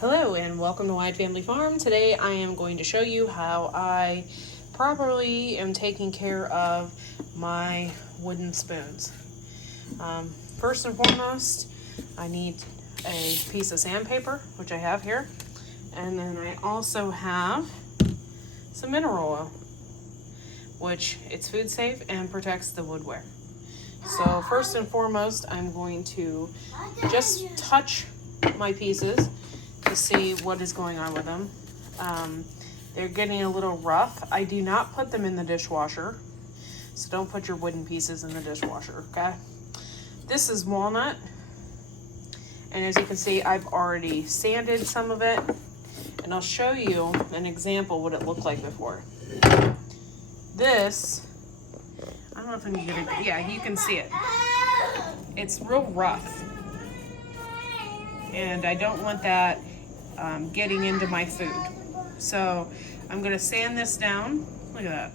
Hello and welcome to Wide Family Farm. Today I am going to show you how I properly am taking care of my wooden spoons. First and foremost, I need a piece of sandpaper, which I have here, and then I also have some mineral oil, which it's food safe and protects the woodware. So first and foremost, I'm going to just touch my pieces to see what is going on with them. They're getting a little rough. I do not put them in the dishwasher, so don't put your wooden pieces in the dishwasher, okay? This is walnut, and as you can see, I've already sanded some of it, and I'll show you an example what it looked like before. This, I don't know if I can get it, yeah, you can see it. It's real rough, and I don't want that getting into my food. So I'm gonna sand this down. Look at that.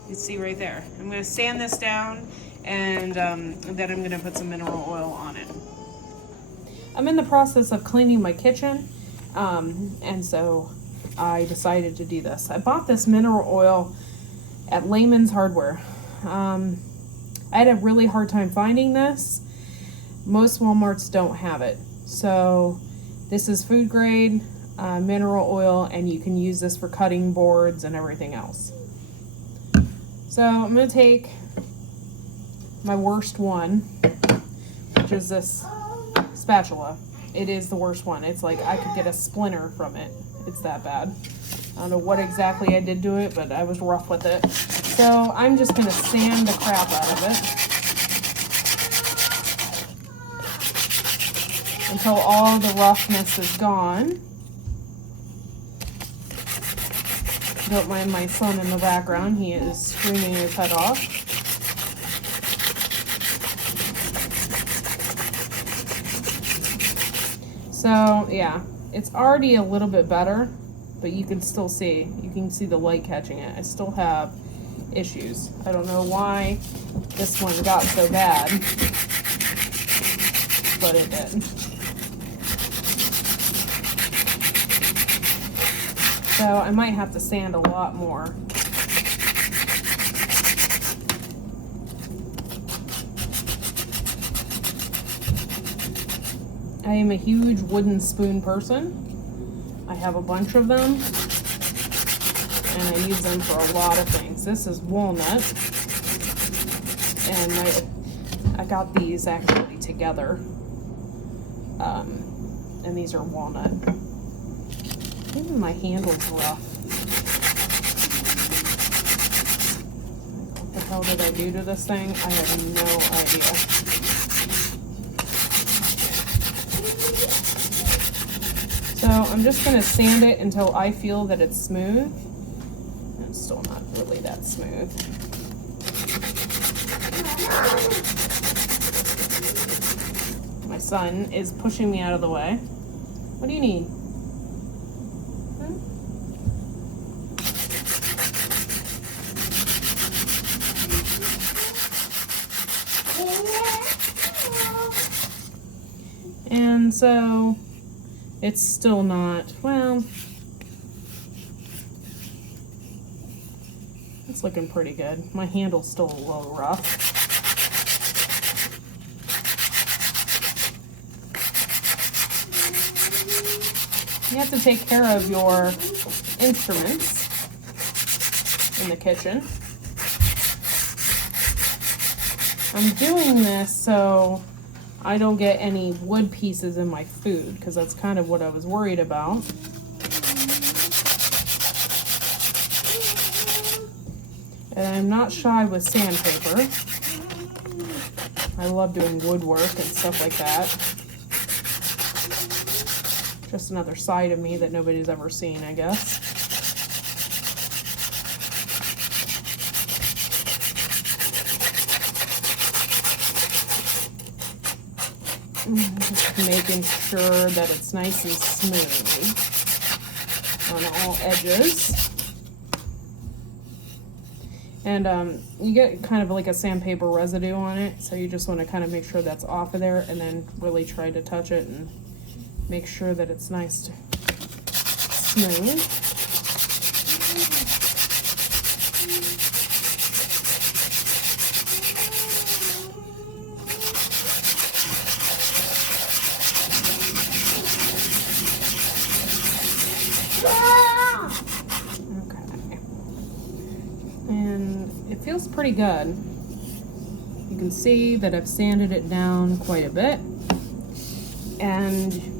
You can see right there. I'm gonna sand this down, and then I'm gonna put some mineral oil on it. I'm in the process of cleaning my kitchen, and so I decided to do this. I bought this mineral oil at Lehman's Hardware. I had a really hard time finding this. Most Walmarts don't have it. So this is food grade mineral oil, and you can use this for cutting boards and everything else. So I'm going to take my worst one, which is this spatula. It is the worst one. It's like I could get a splinter from it. It's that bad. I don't know what exactly I did to it, but I was rough with it. So I'm just going to sand the crap out of it until all the roughness is gone. Don't mind my son in the background. He is screaming his head off. So yeah, it's already a little bit better, but you can still see, the light catching it. I still have issues. I don't know why this one got so bad, but it did. So I might have to sand a lot more. I am a huge wooden spoon person. I have a bunch of them, and I use them for a lot of things. This is walnut, and I got these actually together, and these are walnut. Even my handle's rough. What the hell did I do to this thing? I have no idea. So I'm just going to sand it until I feel that it's smooth. It's still not really that smooth. My son is pushing me out of the way. What do you need? And so it's still not, well, it's looking pretty good. My handle's still a little rough. You have to take care of your instruments in the kitchen. I'm doing this so I don't get any wood pieces in my food, because that's kind of what I was worried about. And I'm not shy with sandpaper. I love doing woodwork and stuff like that. Just another side of me that nobody's ever seen, I guess. Just making sure that it's nice and smooth on all edges. And you get kind of like a sandpaper residue on it, so you just want to kind of make sure that's off of there, and then really try to touch it and Make sure that it's nice smooth. Okay. And it feels pretty good. You can see that I've sanded it down quite a bit. And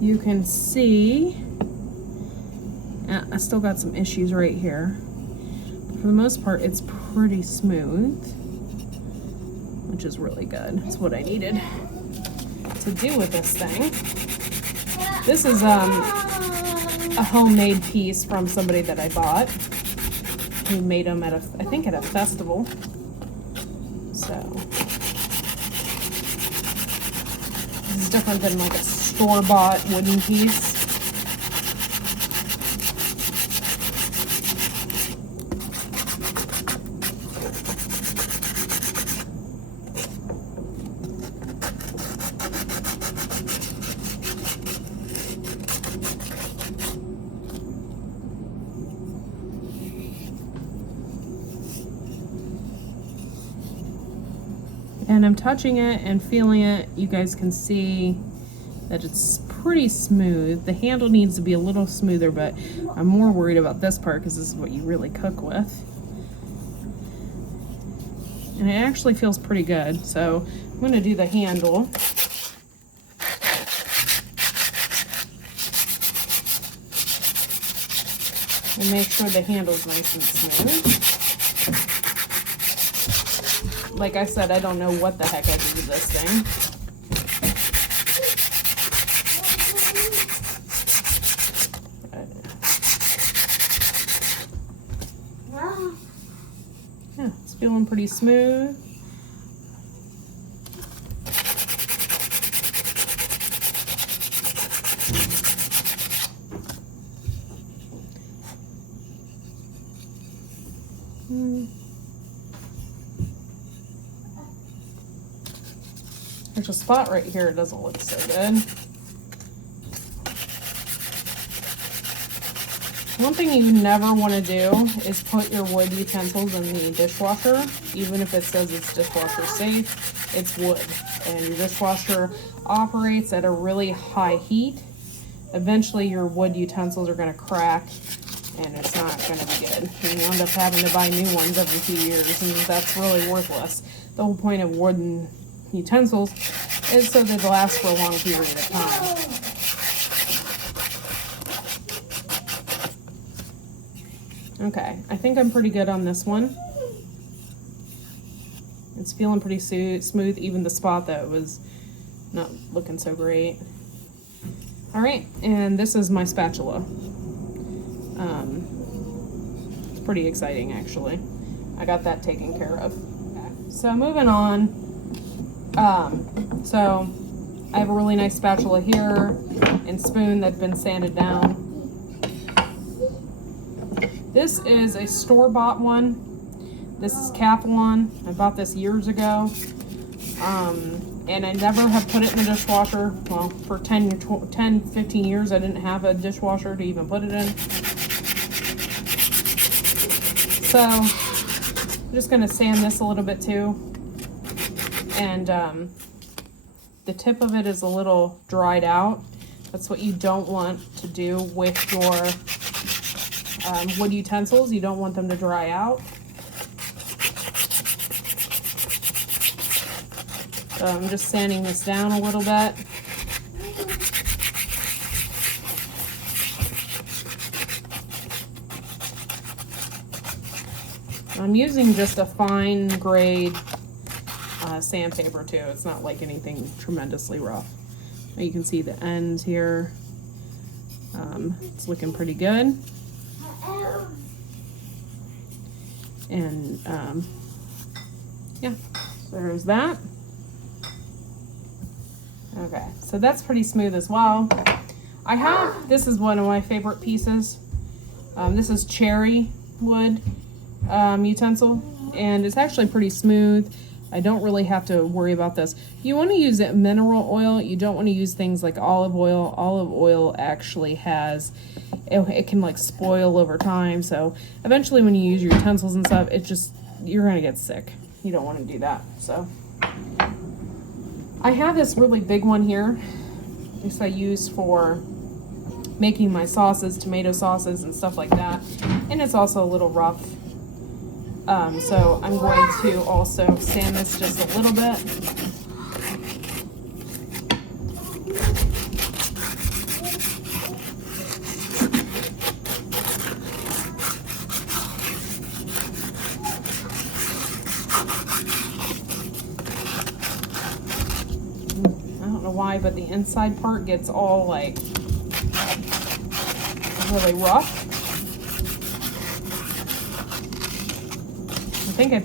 you can see, I still got some issues right here. But for the most part, it's pretty smooth, which is really good. It's what I needed to do with this thing. This is a homemade piece from somebody that I bought, who made them at I think at a festival. So this is different than like a store-bought wooden piece. And I'm touching it and feeling it. You guys can see that it's pretty smooth. The handle needs to be a little smoother, but I'm more worried about this part because this is what you really cook with. And it actually feels pretty good. So I'm going to do the handle. And make sure the handle's nice and smooth. Like I said, I don't know what the heck I do with this thing. Yeah, it's feeling pretty smooth. There's a spot right here, it doesn't look so good. One thing you never want to do is put your wood utensils in the dishwasher. Even if it says it's dishwasher safe, it's wood. And your dishwasher operates at a really high heat. Eventually your wood utensils are going to crack and it's not going to be good. And you end up having to buy new ones every few years, and that's really worthless. The whole point of wooden utensils is so that they last for a long period of time. Okay, I think I'm pretty good on this one. It's feeling pretty smooth, even the spot that was not looking so great. All right, and this is my spatula. It's pretty exciting, actually. I got that taken care of. Okay. So moving on. So I have a really nice spatula here and spoon that's been sanded down. This is a store-bought one. This is Capelon. I bought this years ago. And I never have put it in the dishwasher. Well, for 10, 15 years I didn't have a dishwasher to even put it in. So I'm just gonna sand this a little bit too. And the tip of it is a little dried out. That's what you don't want to do with your wood utensils. You don't want them to dry out. So I'm just sanding this down a little bit. I'm using just a fine grade sandpaper too. It's not like anything tremendously rough. You can see the ends here. It's looking pretty good. And yeah, so there's that. Okay, so that's pretty smooth as well. This is one of my favorite pieces. This is cherry wood utensil, and it's actually pretty smooth. I don't really have to worry about this. You want to use it mineral oil. You don't want to use things like olive oil. Olive oil actually has, it can like spoil over time. So eventually when you use your utensils and stuff, you're going to get sick. You don't want to do that. So I have this really big one here. This I use for making my sauces, tomato sauces and stuff like that. And it's also a little rough. So I'm going to also sand this just a little bit. I don't know why, but the inside part gets all like really rough. I think I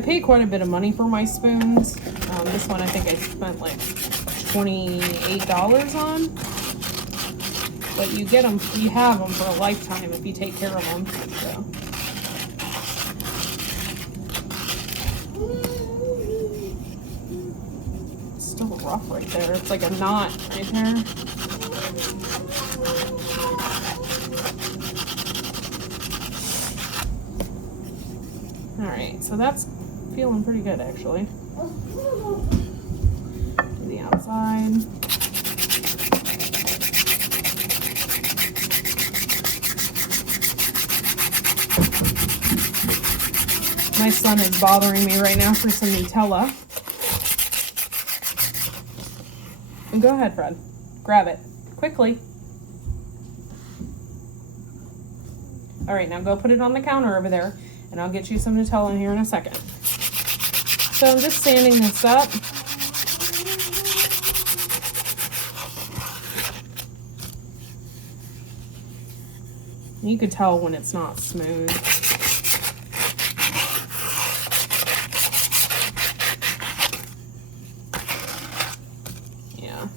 paid quite a bit of money for my spoons. This one I think I spent like $28 on. But you have them for a lifetime if you take care of them. So. It's still rough right there. It's like a knot right there. Alright, so that's feeling pretty good actually. To the outside. My son is bothering me right now for some Nutella. And go ahead, Fred. Grab it. Quickly. Alright, now go put it on the counter over there. And I'll get you some Nutella in here in a second. So I'm just sanding this up. You could tell when it's not smooth. Yeah.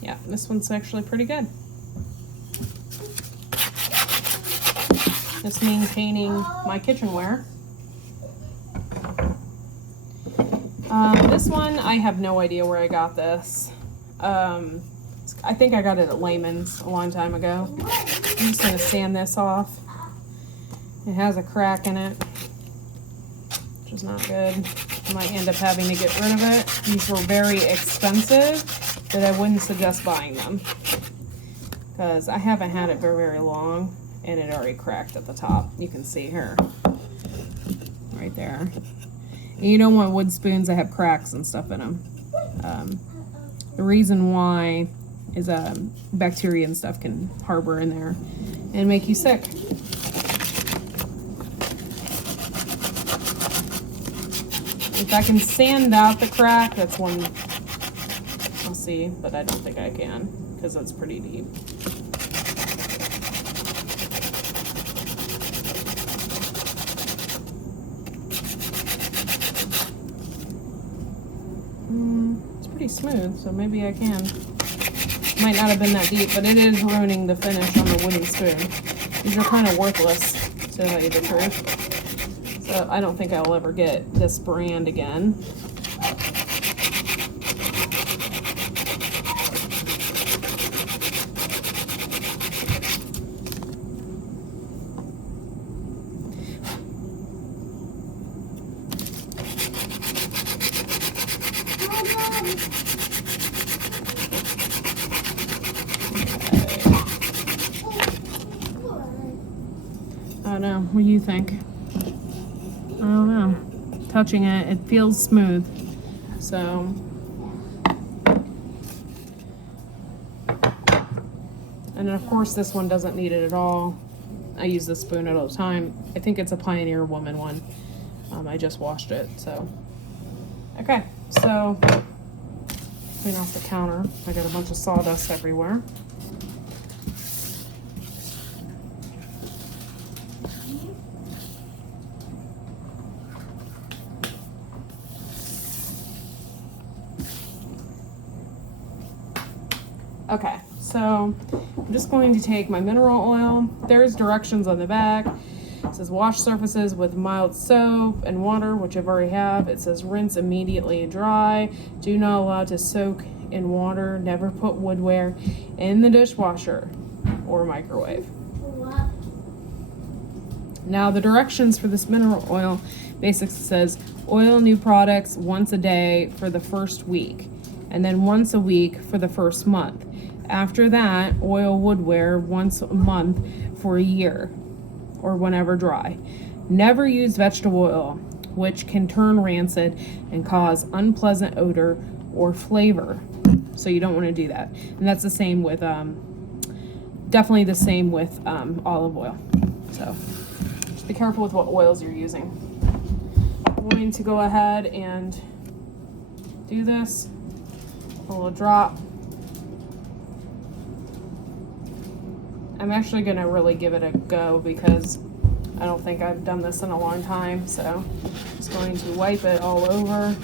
Yeah, this one's actually pretty good. Just maintaining my kitchenware. This one, I have no idea where I got this. I think I got it at Layman's a long time ago. I'm just going to sand this off. It has a crack in it, which is not good. I might end up having to get rid of it. These were very expensive, but I wouldn't suggest buying them because I haven't had it very, very long, and it already cracked at the top. You can see here, right there. And you don't want wood spoons that have cracks and stuff in them. The reason why is bacteria and stuff can harbor in there and make you sick. If I can sand out the crack, that's one I'll see, but I don't think I can because it's pretty deep. Pretty smooth, so maybe I can. Might not have been that deep, but it is ruining the finish on the wooden spoon. These are kind of worthless, to tell you the truth. So I don't think I'll ever get this brand again. I don't know. What do you think? I don't know. Touching it, it feels smooth. So. And then of course this one doesn't need it at all. I use this spoon all the time. I think it's a Pioneer Woman one. I just washed it, so. Okay, so clean off the counter. I got a bunch of sawdust everywhere. Okay, so I'm just going to take my mineral oil. There's directions on the back. It says wash surfaces with mild soap and water, which I've already have. It says rinse immediately dry. Do not allow to soak in water. Never put woodware in the dishwasher or microwave. Now the directions for this mineral oil basically says oil new products once a day for the first week, and then once a week for the first month. After that, oil woodware once a month for a year or whenever dry. Never use vegetable oil, which can turn rancid and cause unpleasant odor or flavor. So you don't want to do that. And that's the same with, definitely the same with olive oil. So just be careful with what oils you're using. I'm going to go ahead and do this. A little drop. I'm actually going to really give it a go because I don't think I've done this in a long time. So I'm just going to wipe it all over.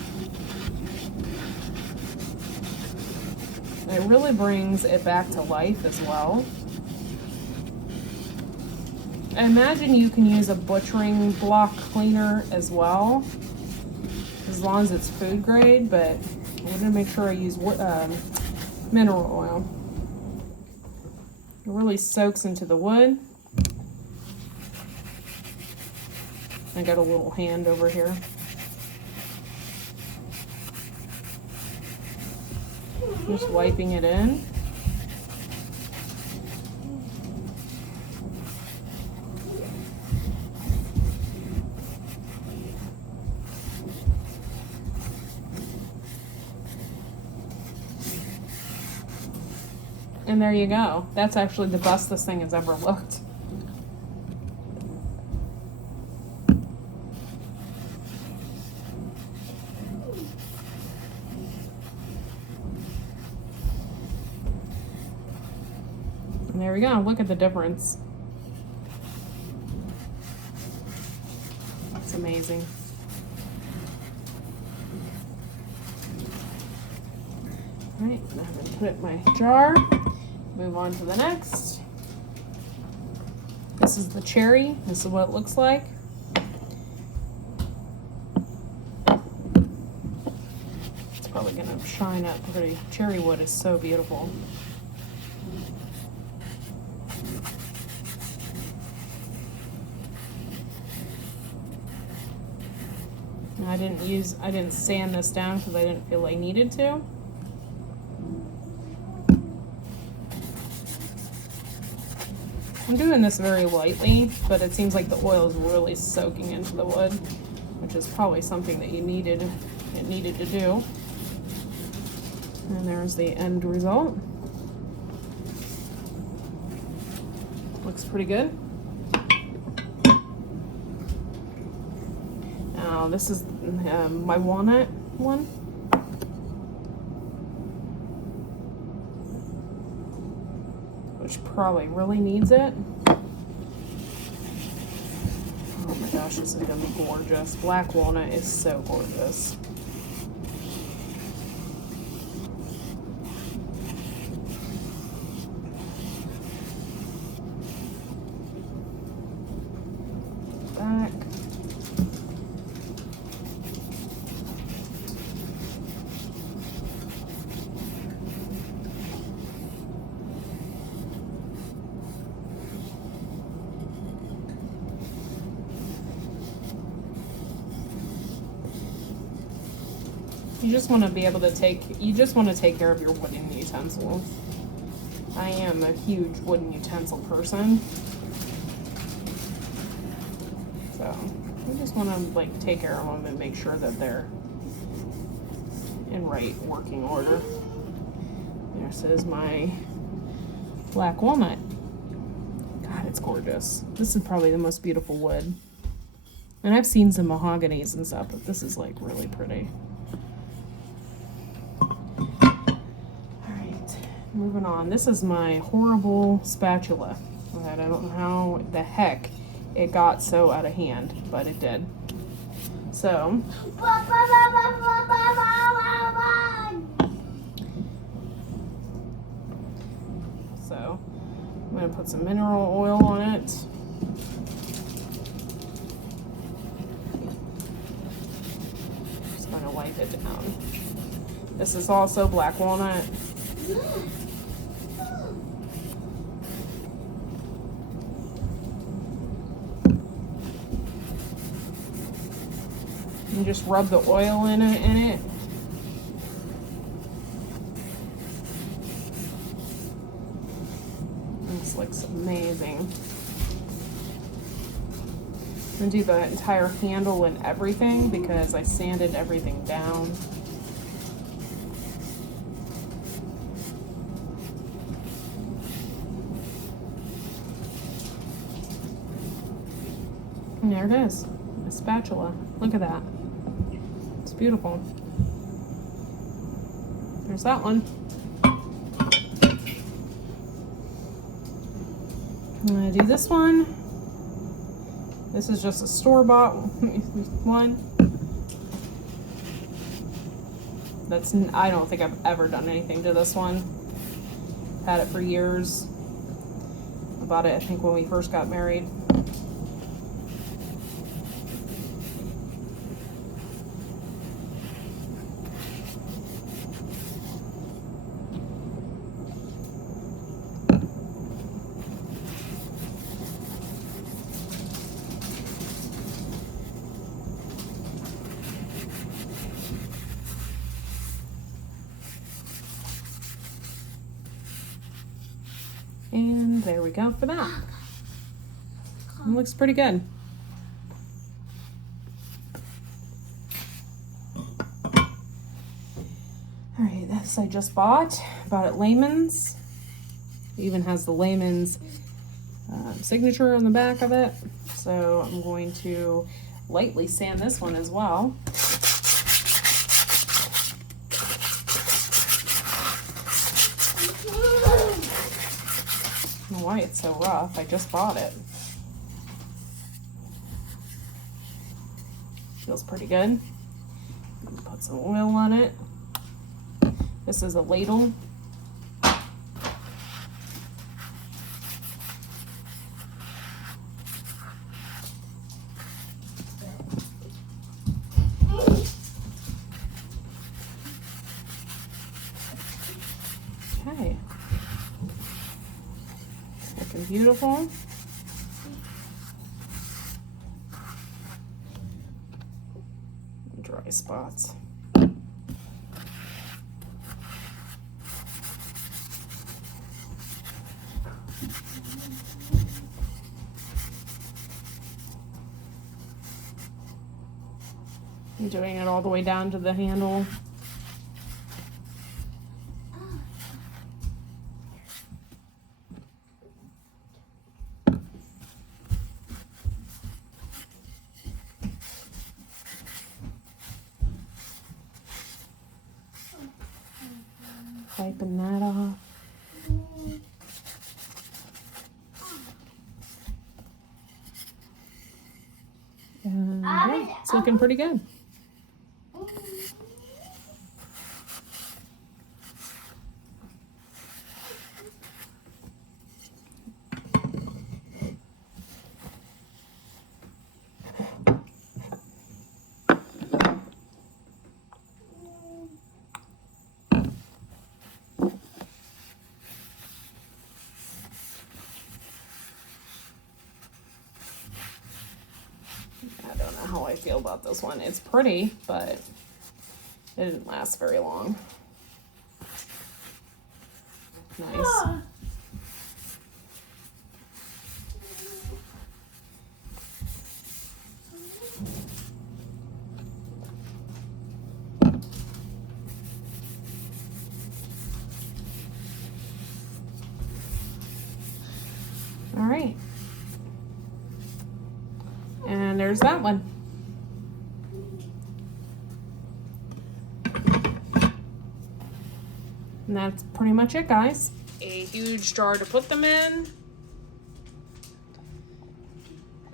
It really brings it back to life as well. I imagine you can use a butchering block cleaner as well, as long as it's food grade, but I'm going to make sure I use mineral oil. It really soaks into the wood. I got a little hand over here. Just wiping it in. And there you go. That's actually the best this thing has ever looked. And there we go. Look at the difference. It's amazing. All right, now I'm going to put it in my jar. Move on to the next. This is the cherry. This is what it looks like. It's probably going to shine up pretty. Cherry wood is so beautiful. And I didn't sand this down because I didn't feel I needed to. I'm doing this very lightly, but it seems like the oil is really soaking into the wood, which is probably something that it needed to do. And there's the end result. Looks pretty good. Now this is my walnut one. Which probably really needs it. Oh my gosh, this is gonna be gorgeous. Black walnut is so gorgeous. Back. You just want to be able to take care of your wooden utensils. I am a huge wooden utensil person. So you just want to like take care of them and make sure that they're in right working order. This is my black walnut. God, it's gorgeous. This is probably the most beautiful wood. And I've seen some mahoganies and stuff, but this is like really pretty. Moving on, this is my horrible spatula that I don't know how the heck it got so out of hand, but it did. So, I'm gonna put some mineral oil on it. Just gonna wipe it down. This is also black walnut. And just rub the oil in it. This looks amazing. I'm gonna do the entire handle and everything because I sanded everything down. And there it is, a spatula. Look at that. It's beautiful. There's that one. I'm gonna do this one. This is just a store-bought one. I don't think I've ever done anything to this one. Had it for years. I bought it, I think, when we first got married. And there we go for that. It looks pretty good. Alright, this I just bought. Bought at Lehman's. It even has the Lehman's signature on the back of it. So I'm going to lightly sand this one as well. I don't know why it's so rough. I just bought it. Feels pretty good. Put some oil on it. This is a ladle. Okay. Looking beautiful. Dry spots. I'm doing it all the way down to the handle. Wiping that off. And yeah, it's looking pretty good. I don't know how I feel about this one. It's pretty, but it didn't last very long. Nice. All right. And there's that one. And that's pretty much it, guys. A huge jar to put them in.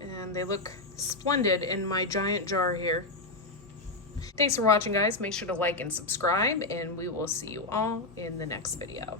And they look splendid in my giant jar here. Thanks for watching, guys. Make sure to like and subscribe, and we will see you all in the next video.